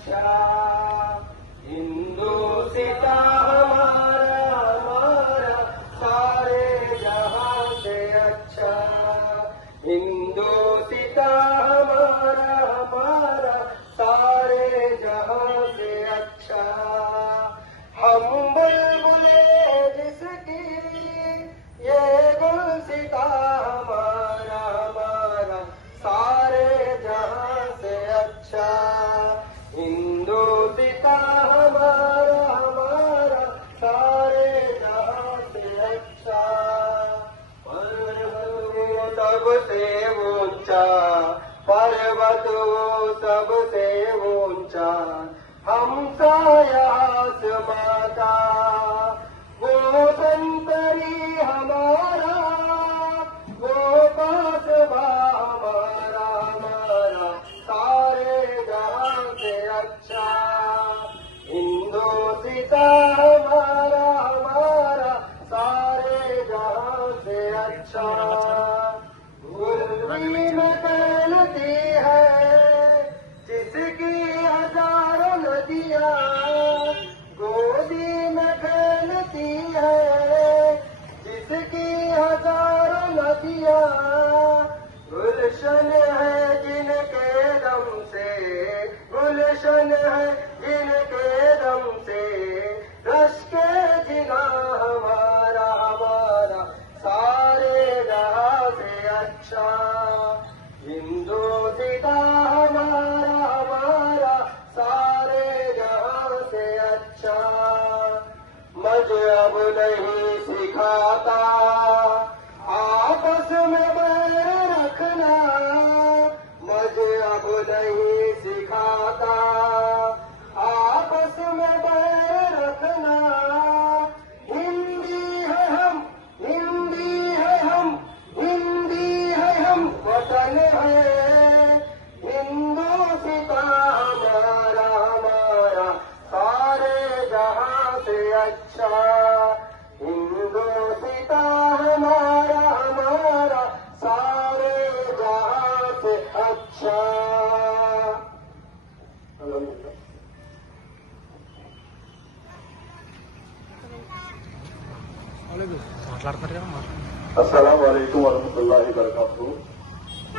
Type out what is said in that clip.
अच्छा, हिंदुस्तां हमारा हमारा सारे जहां से अच्छा, हिंदुस्तां हमारा हमारा सारे जहां से अच्छा। हम बुलबुले जिसकी ये गुलसिता हमारा हमारा सारे जहां से अच्छा, हिंदुस्तां हमारा हमारा सारे जहां से अच्छा। सबसे ऊंचा पर्वत वो सबसे ऊंचा, हमसा आसमां का वो संतरी हमारा, वो कासबा हमारा हमारा सारे जहां से अच्छा, हिंदुस्तां हमारा हमारा सारे जहां से अच्छा। गुलरी में फैलती है जिसकी हजारों नदियां, गोदी में फैलती है जिसकी हजारों नदियां, गुलशन है जिनके दम से, गुलशन है जिनके दम से, रश के जिना हमारा हमारा सारे जहां से अच्छा, हिंदुस्तां हमारा हमारा सारे जहां से अच्छा। मजहब नहीं सिखाता आपस में बैर रखना, मजहब नहीं सिखाता आपस में बैर रखना, हिंदी है हम, हिंदी है हम, हिंदी है हम, वतन है हिंदुस्तां हमारा हमारा सारे जहां से अच्छा, हिंदुस्तां हमारा हमारा सारे जहां से अच्छा। మాట్లాడుతున్నారు కదా अस्सलाम वालेकुम वरहमतुल्लाहि वबरकातुहू।